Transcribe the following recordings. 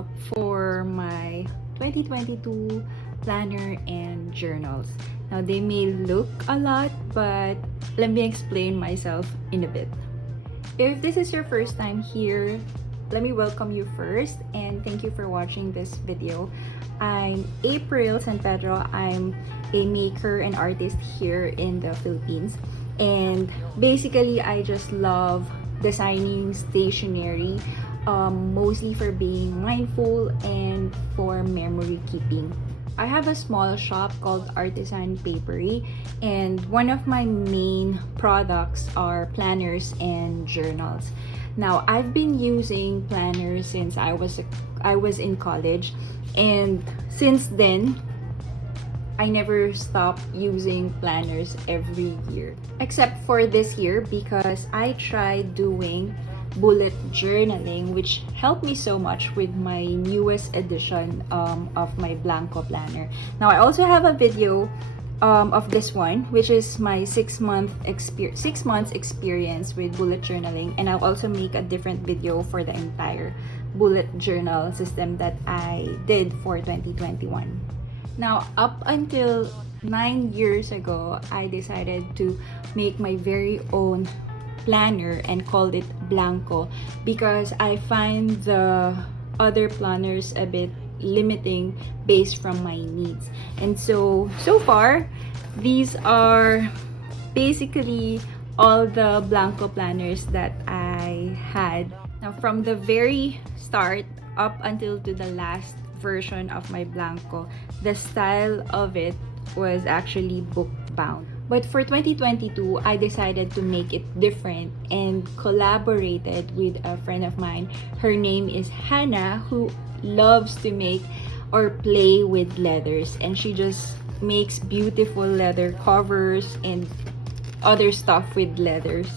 up for my 2022 planner and journals. Now, they may look a lot, but let me explain myself in a bit. If this is your first time here, let me welcome you first and thank you for watching this video. I'm April San Pedro. I'm a maker and artist here in the Philippines. And basically, I just love designing stationery, mostly for being mindful and for memory keeping. I have a small shop called Artisan Paperie, and one of my main products are planners and journals. Now, I've been using planners since I was in college, and since then I never stopped using planners every year, except for this year because I tried doing bullet journaling, which helped me so much with my newest edition of my Blanco planner. Now, I also have a video of this one, which is my 6 months experience with bullet journaling, and I'll also make a different video for the entire bullet journal system that I did for 2021. Now, up until 9 years ago, I decided to make my very own planner and called it Blanco because I find the other planners a bit limiting based from my needs. And so far, these are basically all the Blanco planners that I had. Now, from the very start up until to the last version of my Blanco, the style of it was actually book bound. But for 2022, I decided to make it different and collaborated with a friend of mine. Her name is Hannah, who loves to make or play with leathers, and she just makes beautiful leather covers and other stuff with leathers.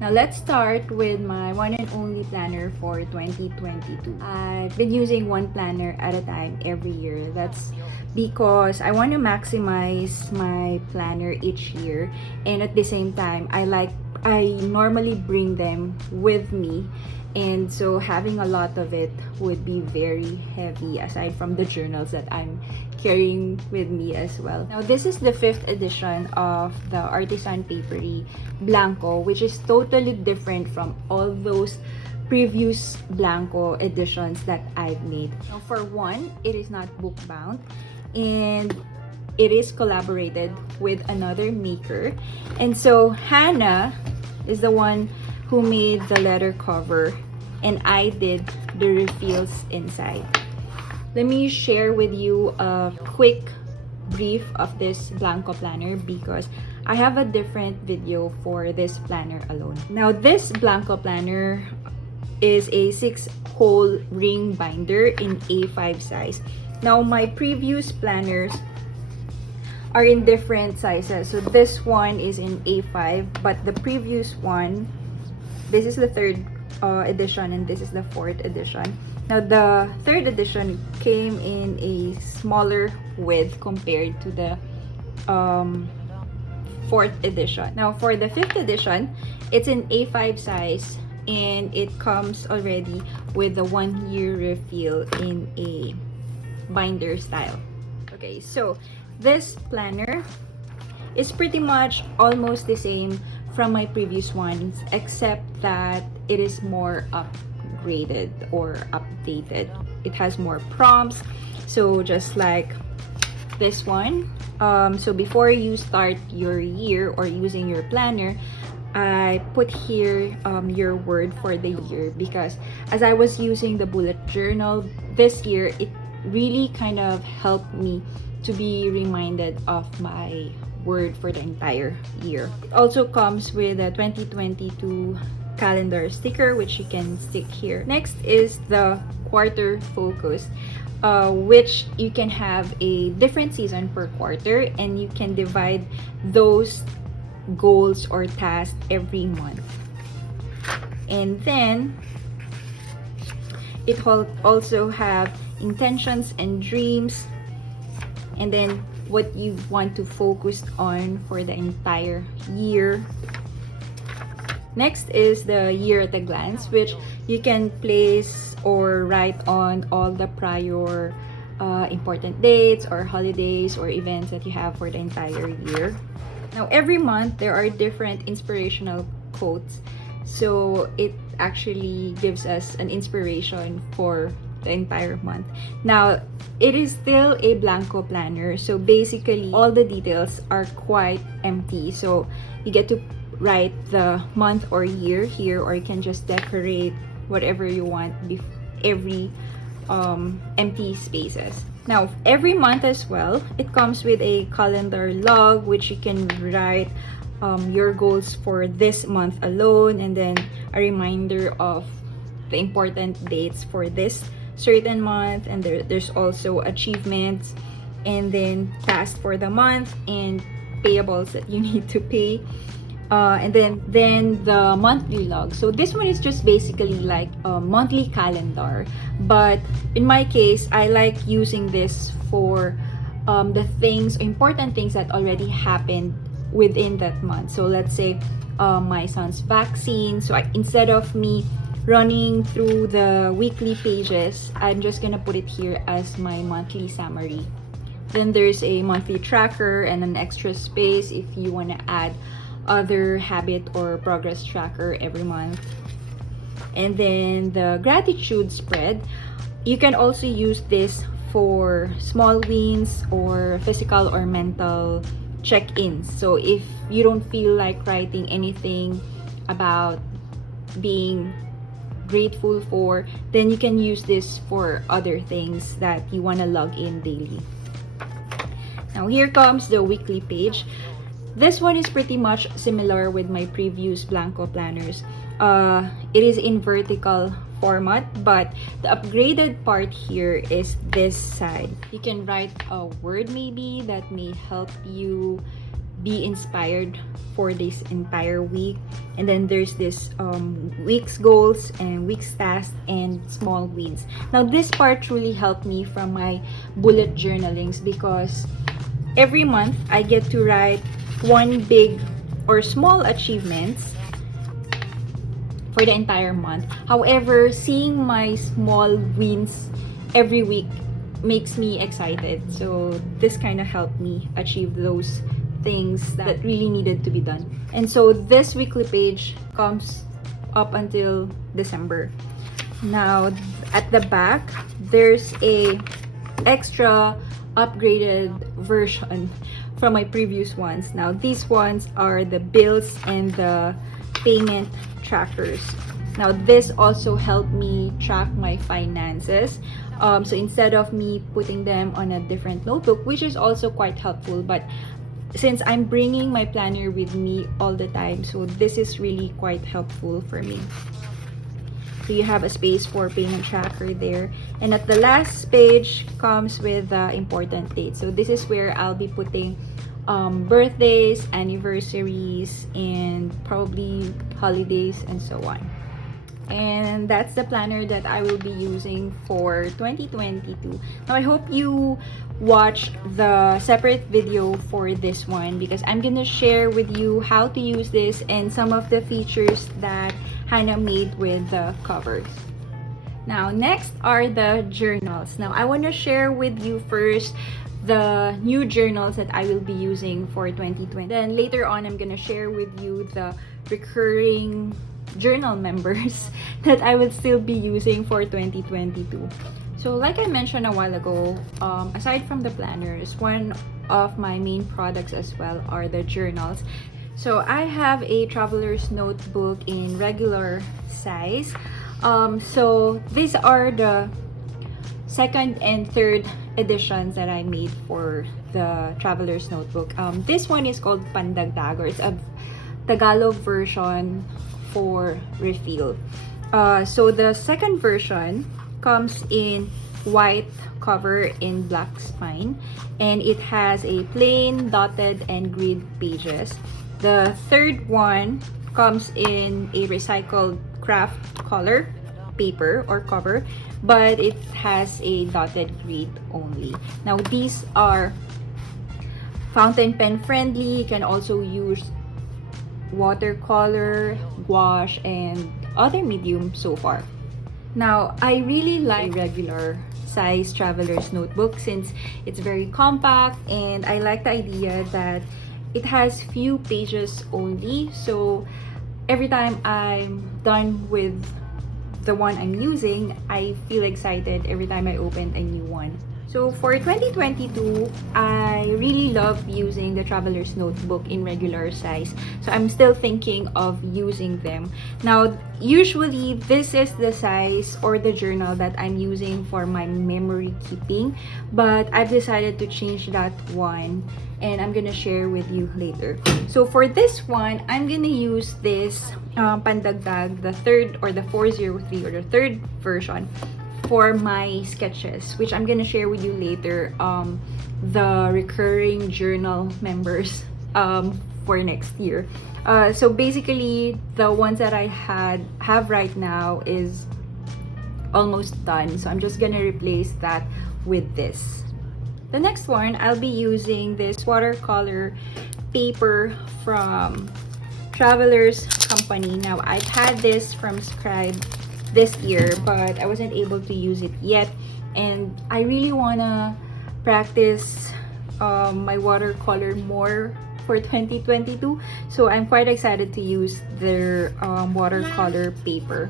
Now, let's start with my one and only planner for 2022. I've been using one planner at a time every year. That's because I want to maximize my planner each year, and at the same time, I normally bring them with me, and so having a lot of it would be very heavy aside from the journals that I'm carrying with me as well. Now, this is the 5th edition of the Artisan Paperie Blanco, which is totally different from all those previous Blanco editions that I've made. Now, for one, it is not book bound, and it is collaborated with another maker. And so Hannah is the one who made the leather cover, and I did the refills inside. Let me share with you a quick brief of this Blanco planner because I have a different video for this planner alone. Now, this Blanco planner is a 6-hole ring binder in A5 size. Now, my previous planners are in different sizes. So this one is in A5, but the previous one, this is the 3rd edition and this is the 4th edition. Now, the 3rd edition came in a smaller width compared to the 4th edition. Now, for the 5th edition, it's in A5 size and it comes already with the 1-year refill in a binder style. Okay, so this planner is pretty much almost the same from my previous ones, except that it is more upgraded or updated. It has more prompts, so just like this one. So before you start your year or using your planner, I put here your word for the year because as I was using the bullet journal this year, it really kind of helped me to be reminded of my word for the entire year. It also comes with a 2022 calendar sticker, which you can stick here. Next is the quarter focus, which you can have a different season per quarter, and you can divide those goals or tasks every month. And then it will also have intentions and dreams, and then what you want to focus on for the entire year. Next is the year at a glance, which you can place or write on all the prior important dates or holidays or events that you have for the entire year. Now, every month there are different inspirational quotes, so it actually gives us an inspiration for the entire month. Now, it is still a blanco planner, so basically all the details are quite empty. So you get to write the month or year here, or you can just decorate whatever you want every empty spaces. Now, every month as well, it comes with a calendar log, which you can write your goals for this month alone, and then a reminder of the important dates for this certain month. And there's also achievements, and then tasks for the month, and payables that you need to pay. And then the monthly log. So this one is just basically like a monthly calendar, but in my case, I like using this for the important things that already happened within that month. So let's say my son's vaccine. So instead of me running through the weekly pages, I'm just gonna put it here as my monthly summary. Then there's a monthly tracker and an extra space if you want to add other habit or progress tracker every month. And then the gratitude spread, you can also use this for small wins or physical or mental check-ins. So if you don't feel like writing anything about being grateful for, then you can use this for other things that you want to log in daily. Now here comes the weekly page. This one is pretty much similar with my previous blanco planners. It is in vertical format, but the upgraded part here is this side. You can write a word maybe that may help you be inspired for this entire week. And then there's this week's goals and week's tasks and small wins. Now this part truly helped me from my bullet journalings, because every month I get to write one big or small achievements for the entire month. However, seeing my small wins every week makes me excited. So this kind of helped me achieve those things that really needed to be done. And so this weekly page comes up until December. Now at the back, there's a extra upgraded version from my previous ones. Now these ones are the bills and the payment trackers. Now this also helped me track my finances. So instead of me putting them on a different notebook, which is also quite helpful, but since I'm bringing my planner with me all the time, so this is really quite helpful for me. So you have a space for payment tracker there. And at the last page comes with the important dates. So this is where I'll be putting birthdays, anniversaries, and probably holidays and so on. And that's the planner that I will be using for 2022. Now I hope you watch the separate video for this one, because I'm gonna share with you how to use this and some of the features that Hannah made with the covers. Now next are the journals. Now I want to share with you first the new journals that I will be using for 2020. Then later on, I'm gonna share with you the recurring journal members that I will still be using for 2022. So like I mentioned a while ago, aside from the planners, one of my main products as well are the journals. So I have a traveler's notebook in regular size. So these are the second and third editions that I made for the traveler's notebook. This one is called Pandagdago. It's a Tagalog version for refill. So the second version comes in white cover in black spine, and it has a plain, dotted, and grid pages. The third one comes in a recycled craft color paper or cover, but it has a dotted grid only. Now these are fountain pen friendly. You can also use watercolor, gouache, and other medium so far. Now, I really like regular size traveler's notebook since it's very compact, and I like the idea that it has few pages only. So every time I'm done with the one I'm using, I feel excited every time I open a new one. So for 2022, I really love using the traveler's notebook in regular size. So I'm still thinking of using them. Now, usually this is the size or the journal that I'm using for my memory keeping, but I've decided to change that one and I'm gonna share with you later. So for this one, I'm gonna use this Pandagdag, the third or the 403 or the third version for my sketches, which I'm gonna share with you later, the recurring journal members for next year. So basically, the ones that I have right now is almost done. So I'm just gonna replace that with this. The next one, I'll be using this watercolor paper from Traveler's Company. Now, I've had this from Scribe this year, but I wasn't able to use it yet, and I really wanna practice my watercolor more for 2022, so I'm quite excited to use their watercolor paper.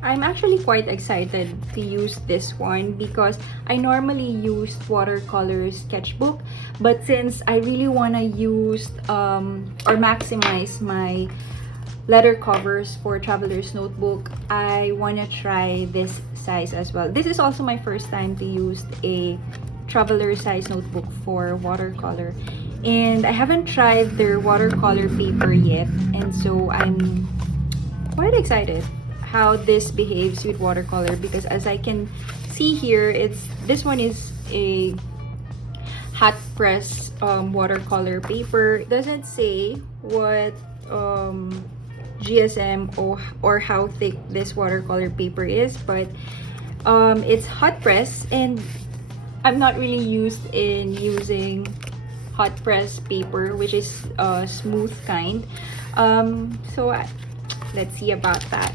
I'm actually quite excited to use this one because I normally use watercolor sketchbook, but since I really want to use or maximize my letter covers for Traveler's Notebook, I want to try this size as well. This is also my first time to use a Traveler size notebook for watercolor, and I haven't tried their watercolor paper yet, and so I'm quite excited how this behaves with watercolor, because as I can see here, this one is a hot press watercolor paper. It doesn't say what GSM or how thick this watercolor paper is, but it's hot press, and I'm not really used in using hot press paper, which is smooth kind. So let's see about that.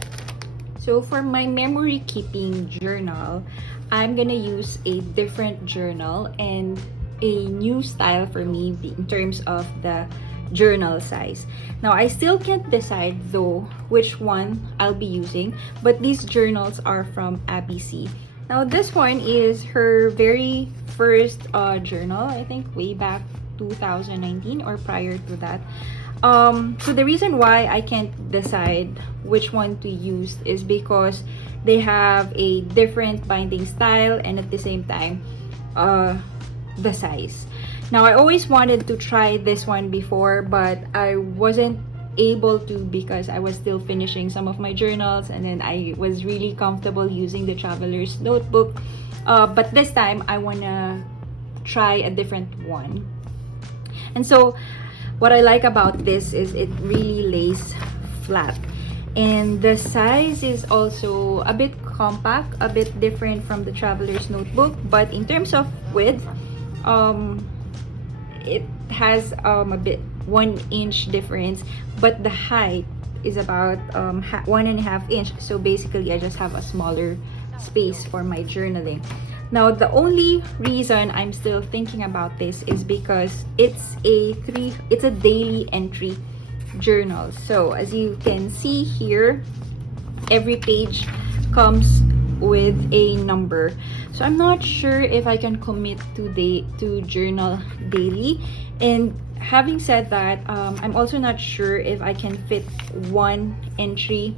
So for my memory keeping journal, I'm gonna use a different journal and a new style for me in terms of the journal size. Now, I still can't decide though which one I'll be using, but these journals are from ABC. Now, this one is her very first journal, I think way back 2019 or prior to that. So the reason why I can't decide which one to use is because they have a different binding style and at the same time the size. Now, I always wanted to try this one before, but I wasn't able to because I was still finishing some of my journals, and then I was really comfortable using the Traveler's Notebook. But this time, I want to try a different one. And so, what I like about this is it really lays flat. And the size is also a bit compact, a bit different from the Traveler's Notebook. But in terms of width, it has a bit 1 inch difference, but the height is about 1.5 inch. So basically, I just have a smaller space for my journaling. Now, the only reason I'm still thinking about this is because it's a daily entry journal. So as you can see here, every page comes with a number. So I'm not sure if I can commit to journal daily. And having said that, I'm also not sure if I can fit one entry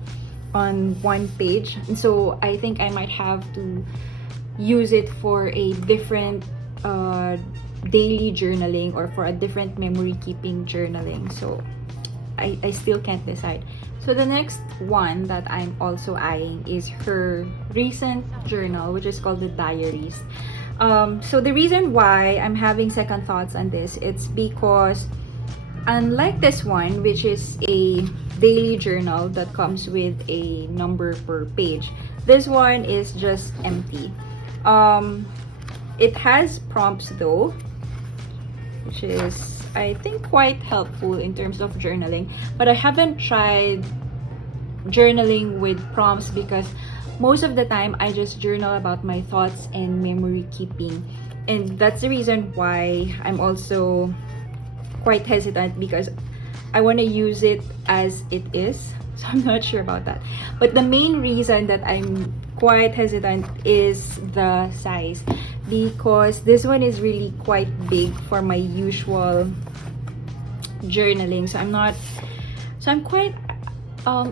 on one page. And so I think I might have to use it for a different daily journaling or for a different memory keeping journaling. So I still can't decide. So the next one that I'm also eyeing is her recent journal, which is called the Diaries. So the reason why I'm having second thoughts on this, it's because unlike this one, which is a daily journal that comes with a number per page, this one is just empty. It has prompts though, which is I think, quite helpful in terms of journaling. But I haven't tried journaling with prompts because most of the time I just journal about my thoughts and memory keeping. And that's the reason why I'm also quite hesitant, because I want to use it as it is. So I'm not sure about that. But the main reason that I'm quite hesitant is the size, because this one is really quite big for my usual journaling. So I'm quite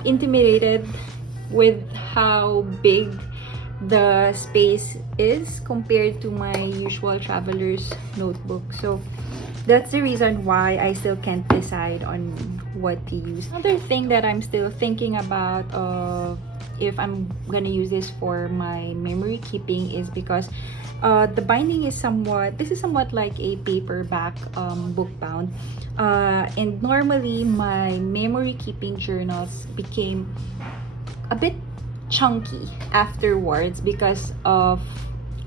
intimidated with how big the space is compared to my usual traveler's notebook. So that's the reason why I still can't decide on what to use. Another thing that I'm still thinking about if I'm gonna use this for my memory keeping is because the binding is somewhat like a paperback book bound, and normally my memory keeping journals became a bit chunky afterwards because of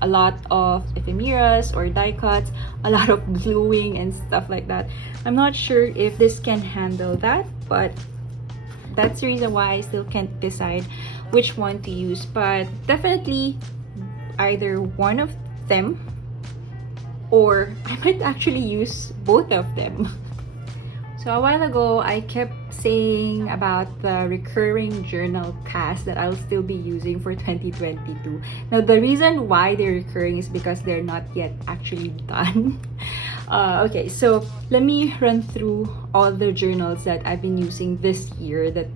a lot of ephemeras or die cuts, a lot of gluing and stuff like that. I'm not sure if this can handle that, but that's the reason why I still can't decide which one to use. But definitely either one of them, or I might actually use both of them. So a while ago, I kept saying about the recurring journal cast that I'll still be using for 2022. Now, the reason why they're recurring is because they're not yet actually done. Okay, so let me run through all the journals that I've been using this year that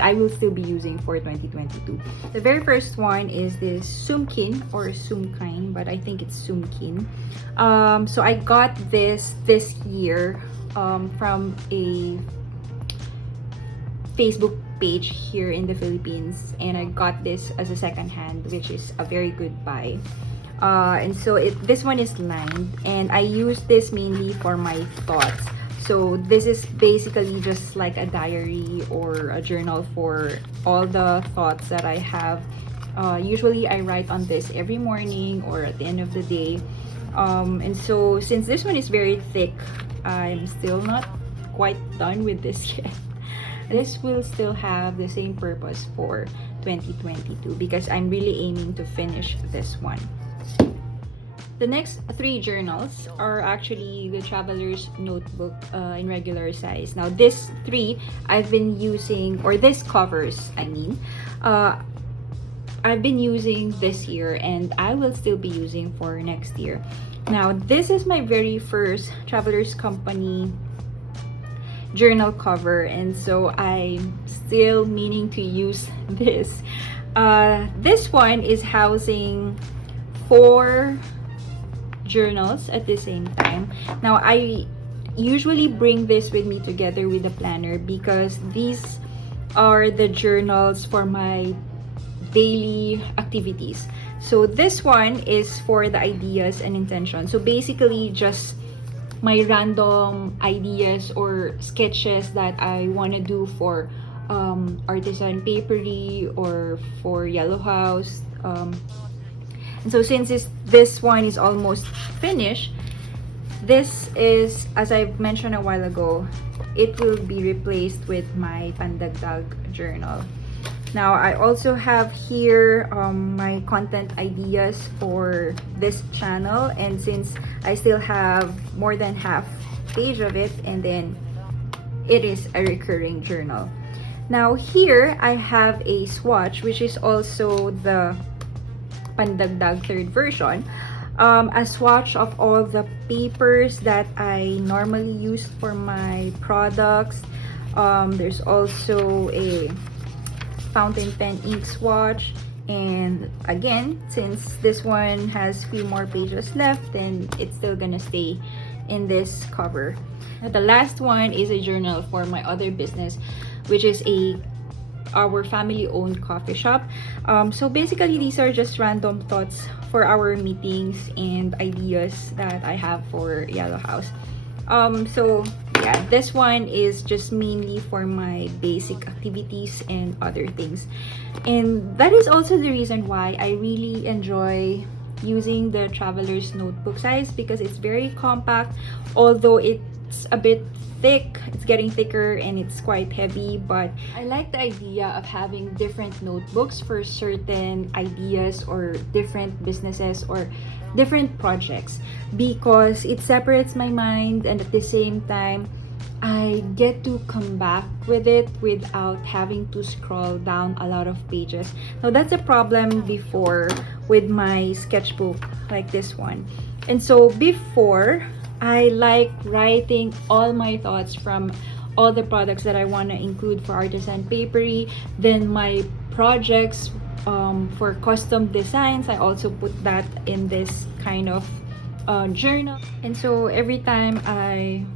I will still be using for 2022. The very first one is this Sumkin or Sumkine, but I think it's Sumkin. So I got this year from a Facebook page here in the Philippines, and I got this as a second hand, which is a very good buy. And so this one is lined, and I use this mainly for my thoughts. So this is basically just like a diary or a journal for all the thoughts that I have. Usually I write on this every morning or at the end of the day. And so since this one is very thick, I'm still not quite done with this yet. This will still have the same purpose for 2022 because I'm really aiming to finish this one. The next three journals are actually the Traveler's Notebook in regular size. Now, this three I've been using, or this covers, I mean, I've been using this year and I will still be using for next year. Now, this is my very first Traveler's Company journal cover, and so I'm still meaning to use this. This one is housing 4 journals at the same time. Now, I usually bring this with me together with the planner because these are the journals for my daily activities. So this one is for the ideas and intentions. So basically just my random ideas or sketches that I want to do for Artisan Paperie or for Yellow House. And so since this one is almost finished, this is, as I mentioned a while ago, it will be replaced with my Pandagdag journal. Now, I also have here my content ideas for this channel, and since I still have more than half page of it, and then it is a recurring journal. Now, here I have a swatch, which is also the Pandagdag 3rd version, a swatch of all the papers that I normally use for my products. There's also a fountain pen ink swatch, and again, since this one has few more pages left, then it's still gonna stay in this cover. Now, the last one is a journal for my other business, which is our family-owned coffee shop. So basically, these are just random thoughts for our meetings and ideas that I have for Yellow House. So yeah, this one is just mainly for my basic activities and other things. And that is also the reason why I really enjoy using the traveler's notebook size because it's very compact, although it's a bit thick. It's getting thicker and it's quite heavy, but I like the idea of having different notebooks for certain ideas or different businesses or different projects, because it separates my mind, and at the same time I get to come back with it without having to scroll down a lot of pages. Now that's a problem before with my sketchbook like this one. And so before, I like writing all my thoughts from all the products that I want to include for Artisan Paperie. Then my projects for custom designs, I also put that in this kind of journal. And so every time I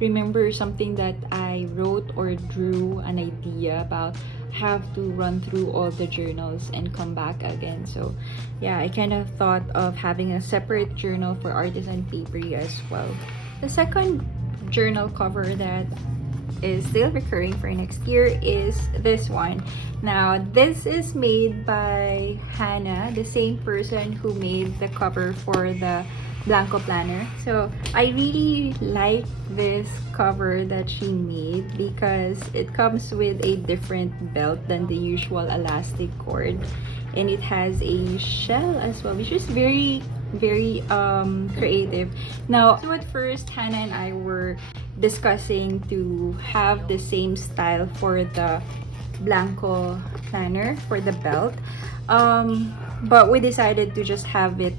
remember something that I wrote or drew an idea about, have to run through all the journals and come back again. So yeah, I kind of thought of having a separate journal for Artisan Paperie as well. The second journal cover that is still recurring for next year is this one. Now this is made by Hannah, the same person who made the cover for the Blanco planner. So I really like this cover that she made because it comes with a different belt than the usual elastic cord, and it has a shell as well, which is very creative. Now, so at first Hannah and I were discussing to have the same style for the Blanco planner for the belt, but we decided to just have it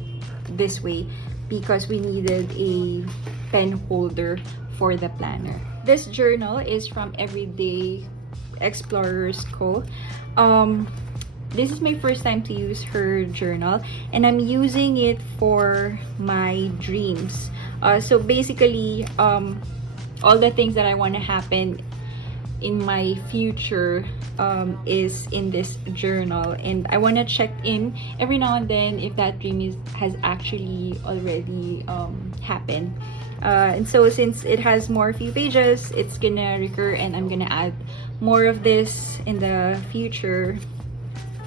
this way because we needed a pen holder for the planner. This journal is from Everyday Explorers Co. This is my first time to use her journal, and I'm using it for my dreams. So basically, all the things that I want to happen in my future is in this journal, and I want to check in every now and then if that dream has actually already happened. And so since it has more few pages, it's gonna recur, and I'm gonna add more of this in the future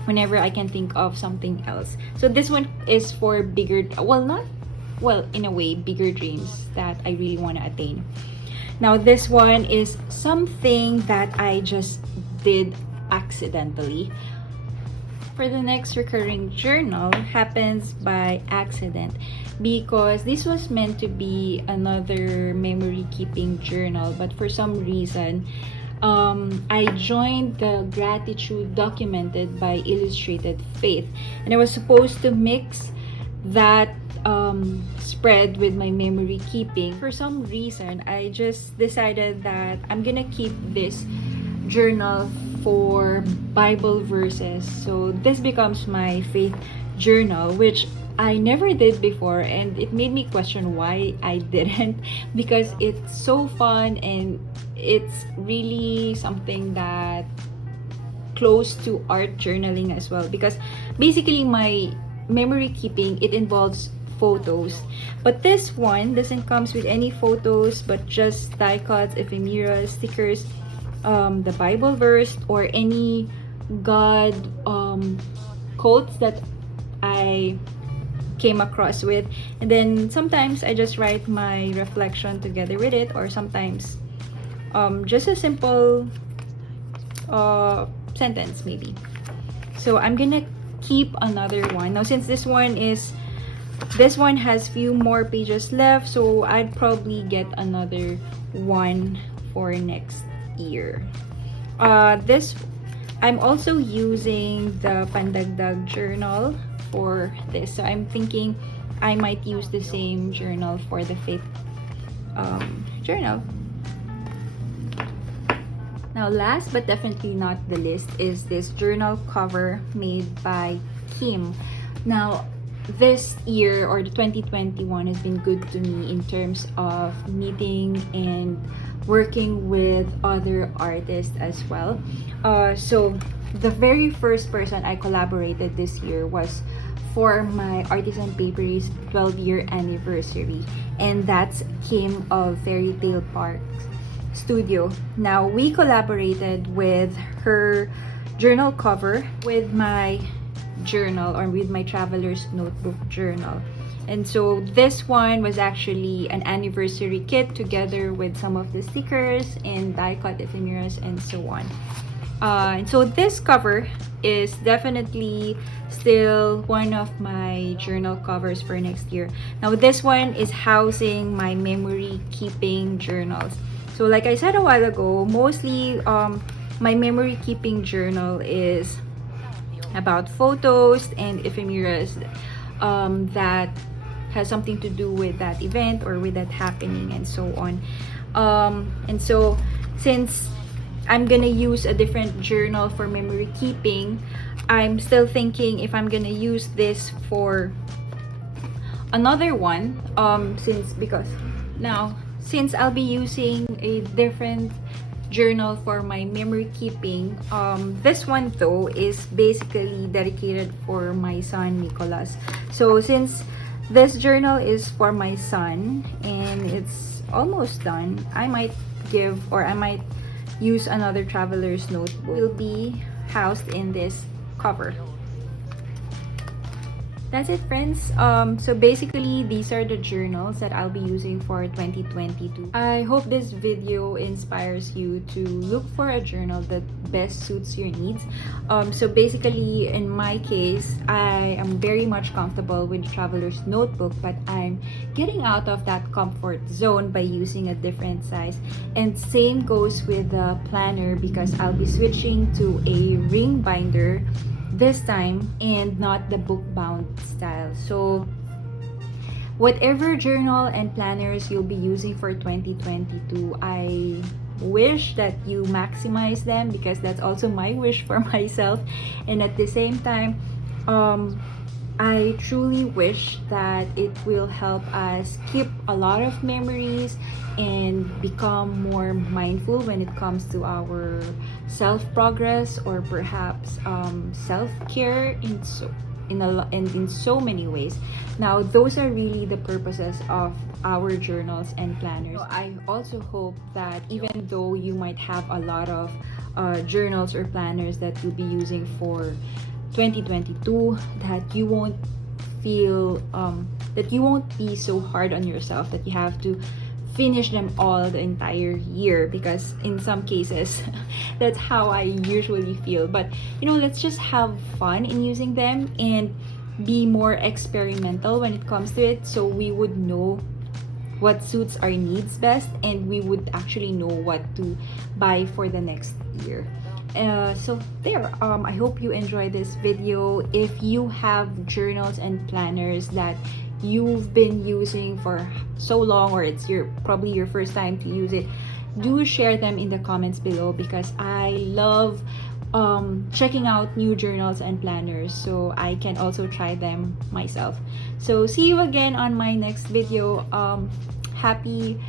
whenever I can think of something else. So this one is for bigger, in a way, bigger dreams that I really want to attain. Now this one is something that I just did accidentally. For the next recurring journal happens by accident, because this was meant to be another memory keeping journal, but for some reason I joined the gratitude documented by Illustrated Faith, and I was supposed to mix that spread with my memory keeping. For some reason, I just decided that I'm gonna keep this journal for Bible verses. So this becomes my faith journal, which I never did before, and it made me question why I didn't, because it's so fun and it's really something that close to art journaling as well, because basically my memory keeping, it involves photos, but this one doesn't comes with any photos, but just die cuts, ephemeras, stickers, the Bible verse, or any God quotes that I came across with, and then sometimes I just write my reflection together with it, or sometimes just a simple sentence maybe. So I'm gonna keep another one now, since this one has few more pages left, so I'd probably get another one for next year. This, I'm also using the Pandagdag journal for this, so I'm thinking I might use the same journal for the faith journal. Now last but definitely not the least is this journal cover made by Kim. Now this year, or the 2021, has been good to me in terms of meeting and working with other artists as well. So the very first person I collaborated this year was for my Artisan Paperie's 12-year anniversary, and that's Kim of Fairy Tale Park Studio. Now we collaborated with her journal cover with my journal, or with my traveler's notebook journal. And so this one was actually an anniversary kit together with some of the stickers and die-cut ephemeras and so on. And so this cover is definitely still one of my journal covers for next year. Now this one is housing my memory keeping journals. So like I said a while ago, mostly my memory keeping journal is about photos and ephemeras that has something to do with that event or with that happening and so on. And so since I'm gonna use a different journal for memory keeping, I'm still thinking if I'm gonna use this for another one, since I'll be using a different journal for my memory keeping. This one though is basically dedicated for my son Nicholas. So since this journal is for my son and it's almost done, I might use another traveler's notebook. Will be housed in this cover. That's it, friends. So basically these are the journals that I'll be using for 2022. I hope this video inspires you to look for a journal that best suits your needs. So basically in my case, I am very much comfortable with traveler's notebook, but I'm getting out of that comfort zone by using a different size. And same goes with the planner, because I'll be switching to a ring binder this time and not the book bound style. So whatever journal and planners you'll be using for 2022, I wish that you maximize them, because that's also my wish for myself. And at the same time, I truly wish that it will help us keep a lot of memories and become more mindful when it comes to our self-progress, or perhaps self-care in so many ways. Now, those are really the purposes of our journals and planners. So I also hope that even though you might have a lot of journals or planners that you'll be using for 2022, that you won't feel that you won't be so hard on yourself that you have to finish them all the entire year, because in some cases that's how I usually feel. But let's just have fun in using them and be more experimental when it comes to it, so we would know what suits our needs best, and we would actually know what to buy for the next year. So there, I hope you enjoyed this video. If you have journals and planners that you've been using for so long, or it's probably your first time to use it, do share them in the comments below, because I love checking out new journals and planners, so I can also try them myself. So see you again on my next video. Happy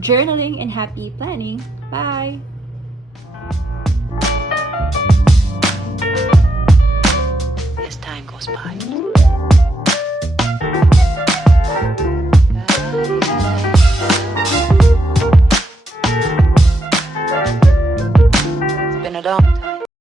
journaling and happy planning. Bye. As time goes by.